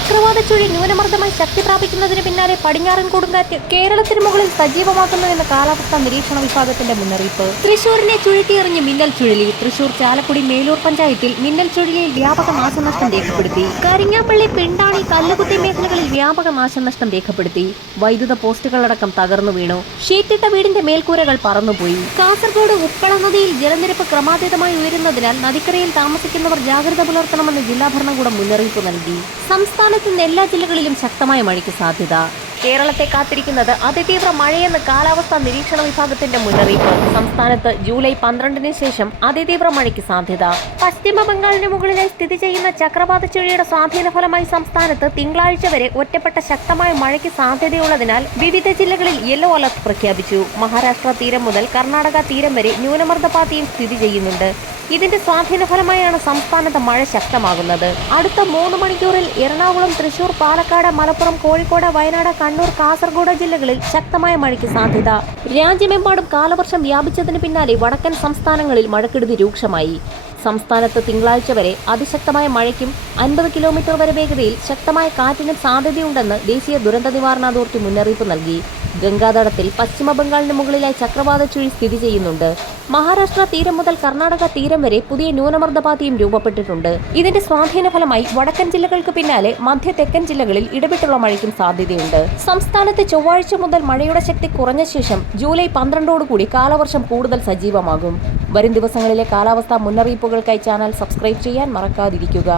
ചക്രവാത ചുഴി ന്യൂനമർദ്ദമായി ശക്തി പ്രാപിക്കുന്നതിന് പിന്നാലെ പടിഞ്ഞാറൻ കൊടുങ്കാറ്റ് കേരളത്തിന് മുകളിൽ സജീവമാക്കുന്നുവെന്ന് കാലാവസ്ഥാ നിരീക്ഷണ വിഭാഗത്തിന്റെ മുന്നറിയിപ്പ്. തൃശൂരിനെ ചുഴറ്റിയെറിഞ്ഞ് മിന്നൽ ചുഴലി. തൃശൂർ ചാലക്കുടി മേലൂർ പഞ്ചായത്തിൽ മിന്നൽ ചുഴലിയിൽ വ്യാപക നാശനഷ്ടം രേഖപ്പെടുത്തി. കരിങ്ങാപ്പള്ളി പിണ്ടാണി കല്ലുകുത്തി മേഖലകളിൽ വ്യാപക നാശനഷ്ടം രേഖപ്പെടുത്തി. വൈദ്യുത പോസ്റ്റുകളടക്കം തകർന്നു വീണു. ഷീറ്റിട്ട വീടിന്റെ മേൽക്കൂരകൾ പറന്നുപോയി. കാസർഗോഡ് ഉപ്പള നദിയിൽ ജലനിരപ്പ് ക്രമാതീതമായി ഉയരുന്നതിനാൽ നദിക്കരയിൽ താമസിക്കുന്നവർ ജാഗ്രത പുലർത്തണമെന്ന് ജില്ലാ ഭരണകൂടം മുന്നറിയിപ്പ് നൽകി. സംസ്ഥാനത്ത് ഇന്ന് എല്ലാ ജില്ലകളിലും ശക്തമായ മഴയ്ക്ക് സാധ്യത. കേരളത്തെ കാത്തിരിക്കുന്നത് അതിതീവ്ര മഴയെന്ന് കാലാവസ്ഥാ നിരീക്ഷണ വിഭാഗത്തിന്റെ മുന്നറിയിപ്പ്. സംസ്ഥാനത്ത് ജൂലൈ 12-ന് ശേഷം അതിതീവ്ര മഴയ്ക്ക് സാധ്യത. പശ്ചിമ ബംഗാളിന് മുകളിലായി സ്ഥിതി ചെയ്യുന്ന ചക്രവാത ചുഴിയുടെ സ്വാധീന ഫലമായി സംസ്ഥാനത്ത് തിങ്കളാഴ്ച വരെ ഒറ്റപ്പെട്ട ശക്തമായ മഴയ്ക്ക് സാധ്യതയുള്ളതിനാൽ വിവിധ ജില്ലകളിൽ യെല്ലോ അലർട്ട് പ്രഖ്യാപിച്ചു. മഹാരാഷ്ട്ര തീരം മുതൽ കർണാടക തീരം വരെ ന്യൂനമർദ്ദപാത്തിയും സ്ഥിതി ചെയ്യുന്നുണ്ട്. ഇതിന്റെ സ്വാധീന ഫലമായാണ് സംസ്ഥാനത്ത് മഴ ശക്തമാകുന്നത്. അടുത്ത 3 മണിക്കൂറിൽ എറണാകുളം, തൃശൂർ, പാലക്കാട്, മലപ്പുറം, കോഴിക്കോട്, വയനാട്, കണ്ണൂർ, കാസർഗോഡ് ജില്ലകളിൽ ശക്തമായ മഴയ്ക്ക് സാധ്യത. രാജ്യമെമ്പാടും കാലവർഷം വ്യാപിച്ചതിന് പിന്നാലെ വടക്കൻ സംസ്ഥാനങ്ങളിൽ മഴക്കെടുതി രൂക്ഷമായി. സംസ്ഥാനത്ത് തിങ്കളാഴ്ച വരെ അതിശക്തമായ മഴയ്ക്കും 50 കിലോമീറ്റർ വരെ വേഗതയിൽ ശക്തമായ കാറ്റിനും സാധ്യതയുണ്ടെന്ന് ദേശീയ ദുരന്ത നിവാരണ അതോറിറ്റി മുന്നറിയിപ്പ് നൽകി. ഗംഗാതടത്തിൽ പശ്ചിമ ബംഗാളിന് മുകളിലായി ചക്രവാത ചുഴി സ്ഥിതി ചെയ്യുന്നുണ്ട്. മഹാരാഷ്ട്ര തീരം മുതൽ കർണാടക തീരം വരെ പുതിയ ന്യൂനമർദ്ദപാത്തിയും രൂപപ്പെട്ടിട്ടുണ്ട്. ഇതിന്റെ സ്വാധീന ഫലമായി വടക്കൻ ജില്ലകൾക്ക് പിന്നാലെ മധ്യ തെക്കൻ ജില്ലകളിൽ ഇടവിട്ടുള്ള മഴയ്ക്കും സാധ്യതയുണ്ട്. സംസ്ഥാനത്ത് ചൊവ്വാഴ്ച മുതൽ മഴയുടെ ശക്തി കുറഞ്ഞ ശേഷം ജൂലൈ 12-ഓടുകൂടി കാലവർഷം കൂടുതൽ സജീവമാകും. വരും ദിവസങ്ങളിലെ കാലാവസ്ഥാ മുന്നറിയിപ്പുകൾക്കായി ചാനൽ സബ്സ്ക്രൈബ് ചെയ്യാൻ മറക്കാതിരിക്കുക.